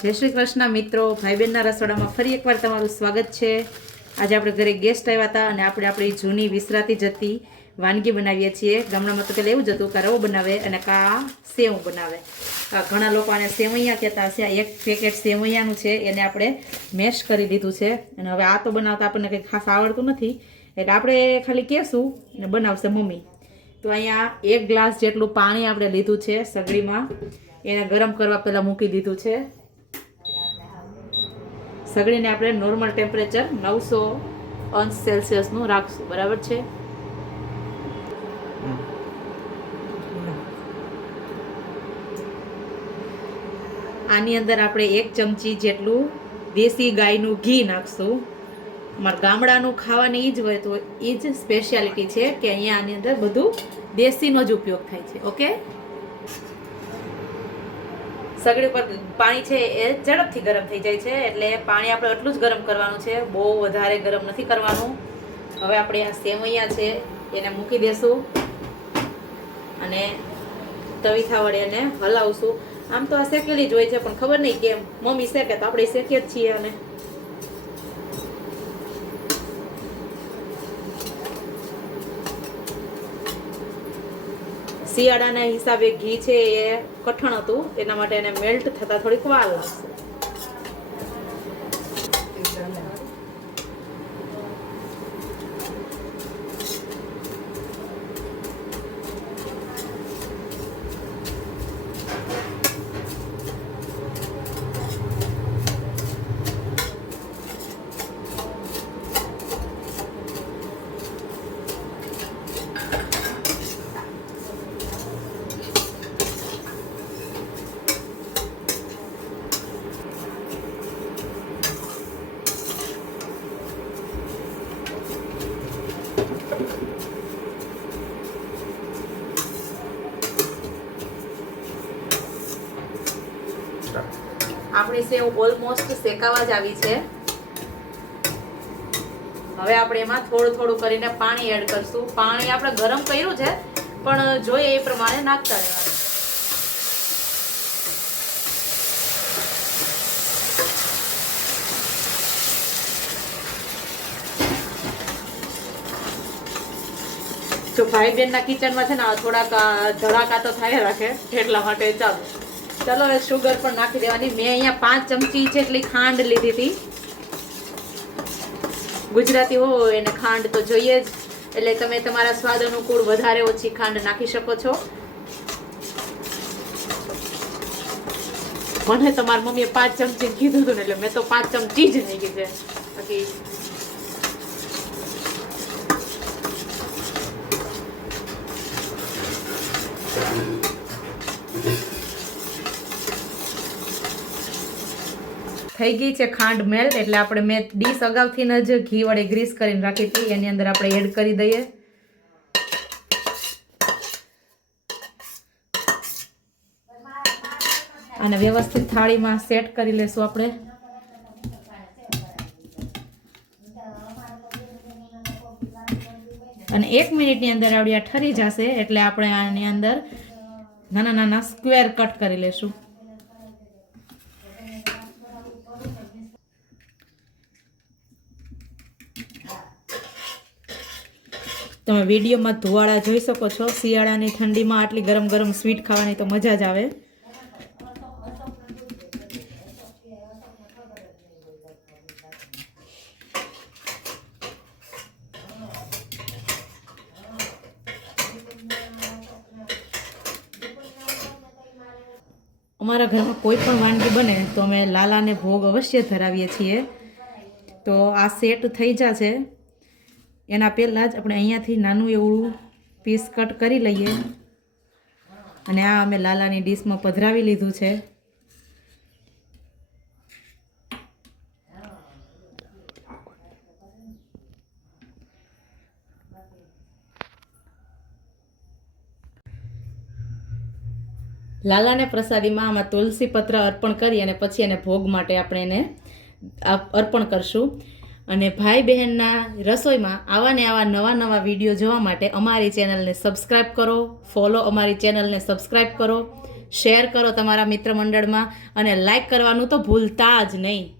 જય શ્રી કૃષ્ણ મિત્રો, ભાઈ બહેનના રસોડામાં ફરી એકવાર તમારું સ્વાગત છે। આજે આપણે ઘરે ગેસ્ટ આવ્યા હતા અને આપણે આપણી જૂની વિસરાતી જતી વાનગી બનાવીએ છીએ। ગામડામાં તો પહેલાં એવું જ હતું કે રવો બનાવે અને કા સેવ બનાવે। ઘણા લોકો આને સેવૈયા કહેતા હશે। એક પેકેટ સેવૈયાનું છે, એને આપણે મેશ કરી દીધું છે અને હવે આ તો બનાવતા આપણને કંઈ ખાસ આવડતું નથી, એટલે આપણે ખાલી કહેશું અને બનાવશે મમ્મી। તો અહીંયા 1 ગ્લાસ જેટલું પાણી આપણે લીધું છે સગડીમાં, એને ગરમ કરવા પહેલાં મૂકી દીધું છે। સગડીને આપણે નોર્મલ ટેમ્પરેચર 900 નું રાખશું, બરાબર છે। આની અંદર આપણે 1 ચમચી જેટલું દેશી ગાયનું ઘી નાખશું। અમારા ગામડાનું ખાવાની એ જ હોય તો એ જ સ્પેશિયાલિટી છે કે અહીંયા આની અંદર બધું દેશીનો જ ઉપયોગ થાય છે। ઓકે, સગડી પર પાણી છે એ ઝડપથી ગરમ થઈ જાય છે, એટલે પાણી આપણે એટલું જ ગરમ કરવાનું છે, બહુ વધારે ગરમ નથી કરવાનું। હવે આપણે આ સેવૈયા છે એને મૂકી દેશું અને તવીથા વડે એને હલાવશું। આમ તો આ શેકેલી જ હોય છે, પણ ખબર નહીં કેમ મમ્મી શેકે તો આપણે શેકીએ જ છીએ। અને શિયાળાના હિસાબે ઘી છે એ કઠણ હતું, એના માટે એને મેલ્ટ થતા થોડીક વાર લાગશે। આપણી સેવ ઓલમોસ્ટ શેકાવા જ આવી છે। હવે આપણે એમાં થોડું થોડું કરીને પાણી એડ કરશું। પાણી આપણે ગરમ કર્યું છે, પણ જોઈએ એ પ્રમાણે નાખતા રહેવાનું। જો ભાઈ બહેનના કિચનમાં છે ને થોડાક ધડાકા તો થાય રાખે, એટલા માટે ચાલો હવે શુગર પણ નાખી દેવાની। મેં અહીંયા 5 ચમચી જેટલી ખાંડ લીધી હતી। ગુજરાતી હોય એને ખાંડ તો જોઈએ જ, એટલે તમે તમારા સ્વાદ અનુકૂળ વધારે ઓછી ખાંડ નાખી શકો છો। મને તમારી મમ્મીએ 5 ચમચી કીધું હતું ને, એટલે મેં તો 5 ચમચી જ નાખી છે। બાકી થઈ ગઈ છે ખાંડ મેલ્ટ, એટલે આપણે મેં ડીશ અગાઉથી જ ઘી વડે ગ્રીસ કરીને રાખી હતી, એની અંદર આપણે એડ કરી દઈએ। અને વ્યવસ્થિત થાળીમાં સેટ કરી લેશું આપણે। અને 1 મિનિટની અંદર આવડી આ ઠરી જશે, એટલે આપણે આની અંદર નાના નાના સ્ક્વેર કટ કરી લેશું। તમે વિડીયોમાં ધુવાળા જોઈ શકો છો। શિયાળાની ઠંડીમાં આટલી ગરમ ગરમ સ્વીટ ખાવાની તો મજા જ આવે। અમારા ઘરમાં કોઈ પણ વાનગી બને તો અમે લાલાને ભોગ અવશ્ય ધરાવીએ છીએ। તો આ સેટ થઈ જશે, એના પહેલાં જ આપણે અહીંયાથી નાનું એવું પીસ કટ કરી લઈએ અને આ અમે લાલાની ડીશમાં પધરાવી લીધું છે। લાલાને પ્રસાદીમાં આમાં તુલસી પત્ર અર્પણ કરી અને પછી એને ભોગ માટે આપણે એને અર્પણ કરશું। અને ભાઈ બહેનના રસોઈમાં આવા ને આવા નવા નવા વિડીયો જોવા માટે અમારી ચેનલને સબસ્ક્રાઈબ કરો, ફોલો અમારી ચેનલને સબસ્ક્રાઈબ કરો, શેર કરો તમારા મિત્ર મંડળમાં અને લાઈક કરવાનું તો ભૂલતા જ નહીં.